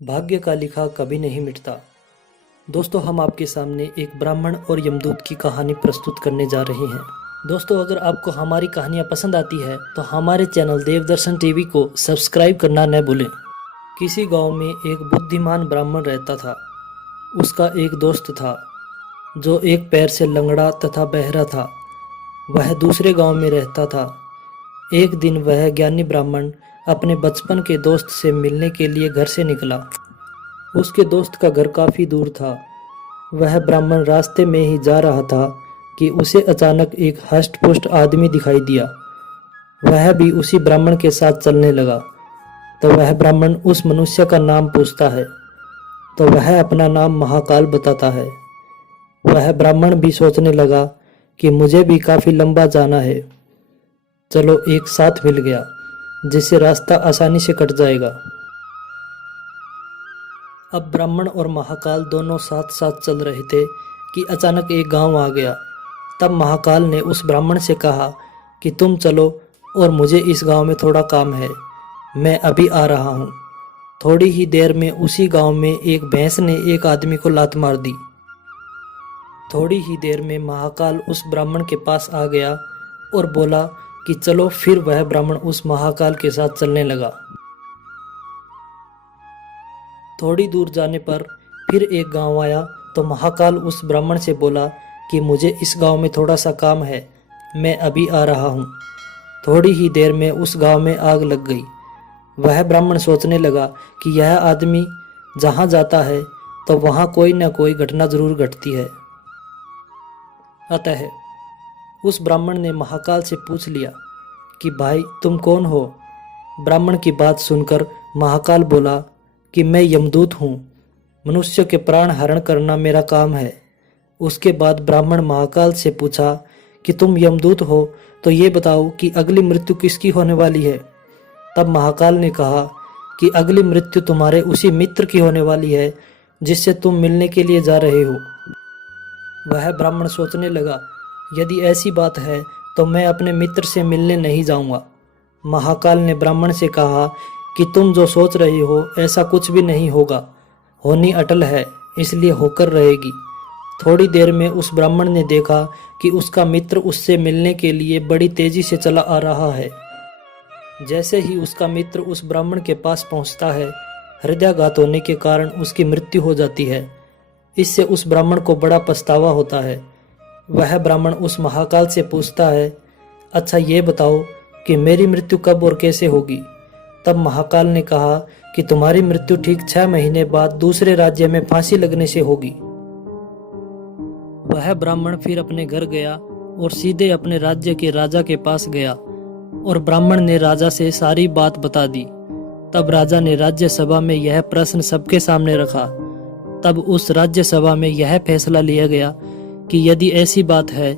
भाग्य का लिखा कभी नहीं मिटता। दोस्तों, हम आपके सामने एक ब्राह्मण और यमदूत की कहानी प्रस्तुत करने जा रहे हैं। दोस्तों, अगर आपको हमारी कहानियाँ पसंद आती है तो हमारे चैनल देवदर्शन टीवी को सब्सक्राइब करना न भूलें। किसी गांव में एक बुद्धिमान ब्राह्मण रहता था। उसका एक दोस्त था जो एक पैर से लंगड़ा तथा बहरा था। वह दूसरे गांव में रहता था। एक दिन वह ज्ञानी ब्राह्मण अपने बचपन के दोस्त से मिलने के लिए घर से निकला। उसके दोस्त का घर काफ़ी दूर था। वह ब्राह्मण रास्ते में ही जा रहा था कि उसे अचानक एक हष्ट-पुष्ट आदमी दिखाई दिया। वह भी उसी ब्राह्मण के साथ चलने लगा। तो वह ब्राह्मण उस मनुष्य का नाम पूछता है तो वह अपना नाम महाकाल बताता है। वह ब्राह्मण भी सोचने लगा कि मुझे भी काफ़ी लंबा जाना है, चलो एक साथ मिल गया जिससे रास्ता आसानी से कट जाएगा। अब ब्राह्मण और महाकाल दोनों साथ साथ चल रहे थे कि अचानक एक गांव आ गया। तब महाकाल ने उस ब्राह्मण से कहा कि तुम चलो और मुझे इस गांव में थोड़ा काम है, मैं अभी आ रहा हूँ। थोड़ी ही देर में उसी गांव में एक भैंस ने एक आदमी को लात मार दी। थोड़ी ही देर में महाकाल उस ब्राह्मण के पास आ गया और बोला कि चलो। फिर वह ब्राह्मण उस महाकाल के साथ चलने लगा। थोड़ी दूर जाने पर फिर एक गांव आया तो महाकाल उस ब्राह्मण से बोला कि मुझे इस गांव में थोड़ा सा काम है, मैं अभी आ रहा हूँ। थोड़ी ही देर में उस गांव में आग लग गई। वह ब्राह्मण सोचने लगा कि यह आदमी जहाँ जाता है तो वहाँ कोई न कोई घटना जरूर घटती है। अतः उस ब्राह्मण ने महाकाल से पूछ लिया कि भाई तुम कौन हो। ब्राह्मण की बात सुनकर महाकाल बोला कि मैं यमदूत हूँ, मनुष्य के प्राण हरण करना मेरा काम है। उसके बाद ब्राह्मण महाकाल से पूछा कि तुम यमदूत हो तो ये बताओ कि अगली मृत्यु किसकी होने वाली है। तब महाकाल ने कहा कि अगली मृत्यु तुम्हारे उसी मित्र की होने वाली है जिससे तुम मिलने के लिए जा रहे हो। वह ब्राह्मण सोचने लगा, यदि ऐसी बात है तो मैं अपने मित्र से मिलने नहीं जाऊंगा। महाकाल ने ब्राह्मण से कहा कि तुम जो सोच रहे हो ऐसा कुछ भी नहीं होगा, होनी अटल है इसलिए होकर रहेगी। थोड़ी देर में उस ब्राह्मण ने देखा कि उसका मित्र उससे मिलने के लिए बड़ी तेजी से चला आ रहा है। जैसे ही उसका मित्र उस ब्राह्मण के पास पहुंचता है, हृदयाघात होने के कारण उसकी मृत्यु हो जाती है। इससे उस ब्राह्मण को बड़ा पछतावा होता है। वह ब्राह्मण उस महाकाल से पूछता है, अच्छा ये बताओ कि मेरी मृत्यु कब और कैसे होगी। तब महाकाल ने कहा कि तुम्हारी मृत्यु ठीक 6 महीने बाद दूसरे राज्य में फांसी लगने से होगी। वह ब्राह्मण फिर अपने घर गया और सीधे अपने राज्य के राजा के पास गया और ब्राह्मण ने राजा से सारी बात बता दी। तब राजा ने राज्यसभा में यह प्रश्न सबके सामने रखा। तब उस राज्यसभा में यह फैसला लिया गया कि यदि ऐसी बात है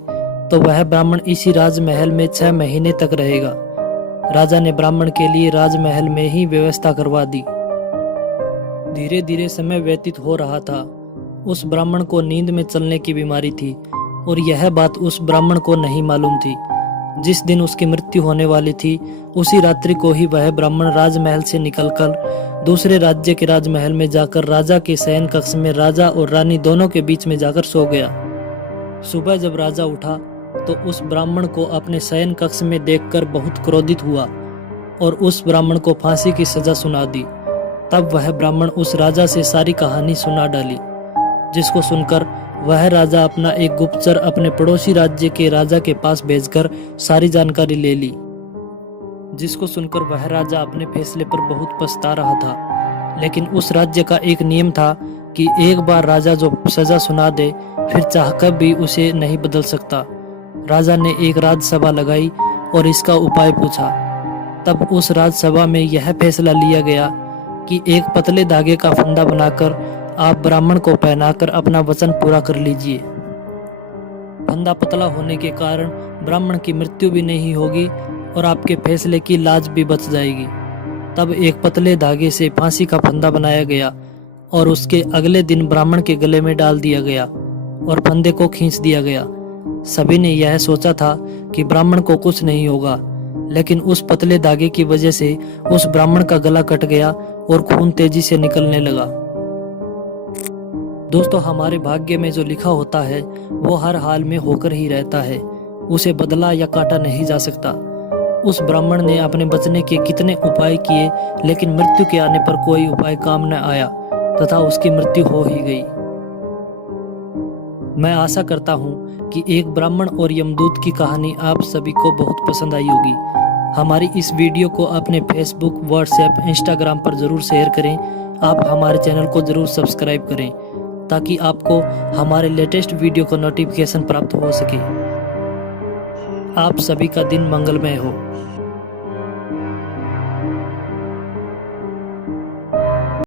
तो वह ब्राह्मण इसी राजमहल में 6 महीने तक रहेगा। राजा ने ब्राह्मण के लिए राजमहल में ही व्यवस्था करवा दी। धीरे धीरे समय व्यतीत हो रहा था। उस ब्राह्मण को नींद में चलने की बीमारी थी और यह बात उस ब्राह्मण को नहीं मालूम थी। जिस दिन उसकी मृत्यु होने वाली थी उसी रात्रि को ही वह ब्राह्मण राजमहल से निकलकर दूसरे राज्य के राजमहल में जाकर राजा के शयन कक्ष में राजा और रानी दोनों के बीच में जाकर सो गया। सुबह जब राजा उठा तो उस ब्राह्मण को अपने शयन कक्ष में देखकर बहुत क्रोधित हुआ और उस ब्राह्मण को फांसी की सजा सुना दी। तब वह ब्राह्मण उस राजा से सारी कहानी सुना डाली, जिसको सुनकर वह राजा अपना एक गुप्तचर अपने पड़ोसी राज्य के राजा के पास भेजकर सारी जानकारी ले ली। जिसको सुनकर वह राजा अपने फैसले पर बहुत पछता रहा था। लेकिन उस राज्य का एक नियम था कि एक बार राजा जो सजा सुना दे फिर चाहकर भी उसे नहीं बदल सकता। राजा ने एक राजसभा लगाई और इसका उपाय पूछा। तब उस राजसभा में यह फैसला लिया गया कि एक पतले धागे का फंदा बनाकर आप ब्राह्मण को पहनाकर अपना वचन पूरा कर लीजिए। फंदा पतला होने के कारण ब्राह्मण की मृत्यु भी नहीं होगी और आपके फैसले की लाज भी बच जाएगी। तब एक पतले धागे से फांसी का फंदा बनाया गया और उसके अगले दिन ब्राह्मण के गले में डाल दिया गया और फंदे को खींच दिया गया। सभी ने यह सोचा था कि ब्राह्मण को कुछ नहीं होगा, लेकिन उस पतले धागे की वजह से उस ब्राह्मण का गला कट गया और खून तेजी से निकलने लगा। दोस्तों, हमारे भाग्य में जो लिखा होता है वो हर हाल में होकर ही रहता है, उसे बदला या काटा नहीं जा सकता। उस ब्राह्मण ने अपने बचने के कितने उपाय किए, लेकिन मृत्यु के आने पर कोई उपाय काम न आया तथा उसकी मृत्यु हो ही गई। मैं आशा करता हूँ कि एक ब्राह्मण और यमदूत की कहानी आप सभी को बहुत पसंद आई होगी। हमारी इस वीडियो को अपने फेसबुक, व्हाट्सएप, इंस्टाग्राम पर ज़रूर शेयर करें। आप हमारे चैनल को ज़रूर सब्सक्राइब करें ताकि आपको हमारे लेटेस्ट वीडियो का नोटिफिकेशन प्राप्त हो सके। आप सभी का दिन मंगलमय हो।